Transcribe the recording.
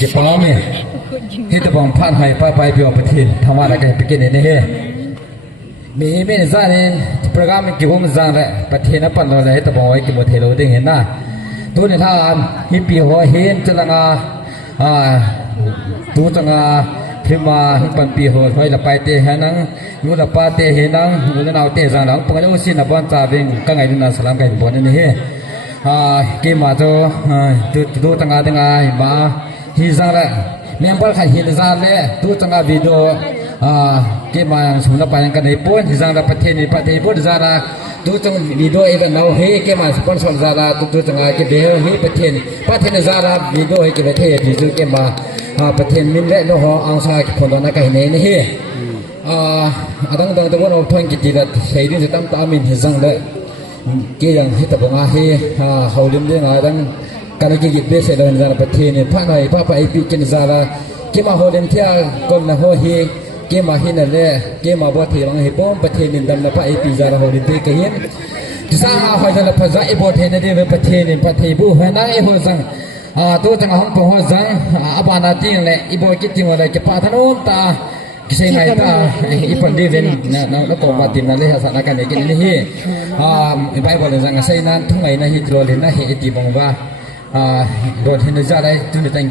จะป้อมเนี่ยเฮ็ดบ่งผ่านให้ป้าไปเปียวประเทศทำว่าอะไรกันไปกินนี่เฮมีไม่ซะเนี่ยโปรแกรมกี่ผมจังเลยประเทศนั้นปั่นเราเลยเฮ็ดบ่งไว้กี่โมเทโลได้เห็นนะตัวนี้ถ้าฮิปปี้หัวเห็นจะละงาตัวจังพิมาปันปีหัวไฟละไปเตะหนังนูละปาเตะเห็นนังนูละนาวเตะจังหลังปกติอุสินบันจ่าเป็นกังไงดูน่าสลามกันบ่นี่เฮเกมมาโตตัวจังอามาฮิจังละเมียนบอลขันฮิจังละตัวจังอาวิดีโอเกมมาสมนับไปกันในปุ่นฮิจังละประเทศนี้ประเทศปุ่นจังละตัวจังวิดีโอเองเราเฮเกมมาสปอนเซอร์จังละตัวจังอาเกมเฮประเทศจังละวิดีโอเฮประเทศที่ตัวเกมมาประเทศมินและโลหะอังซาคนตอนนั้นก็เห็นนี่เฮดังตัวเราทวนกิจละใช้ด้วยตั้มตามินฮิจังละเกี่ยงที่ตะบงอาเฮเขาเลี้ยงเลี้ยงดังการกิจเบสเดินจากประเทศนี้ผ่านไปผ่านไปปีกินซาละเกี่ยมาโฮเลี้ยงเที่ยวคนละโฮเฮเกี่ยมาเฮนั่นแหละเกี่ยมาบัวเทียงเฮป้อมประเทศนี้ดังละไปปีซาละโฮเลี้ยงเที่ยวกันที่สร้างหอยจังละภาษาอีบัวเทียนนี่เป็นประเทศนี้ประเทศบุหัวนั่งอีบัวจังตัวจังห้องปหัวจังอบานาจริงเลยอีบัวกิจจริงอะไรจะปาถนนตาkisah ini ta ipan divin na ko matin na leha sana kan ikin ni ibai boleh jangan saya nan thungai na hi trolin na hi iti bangba don hin ja dai tu ni tang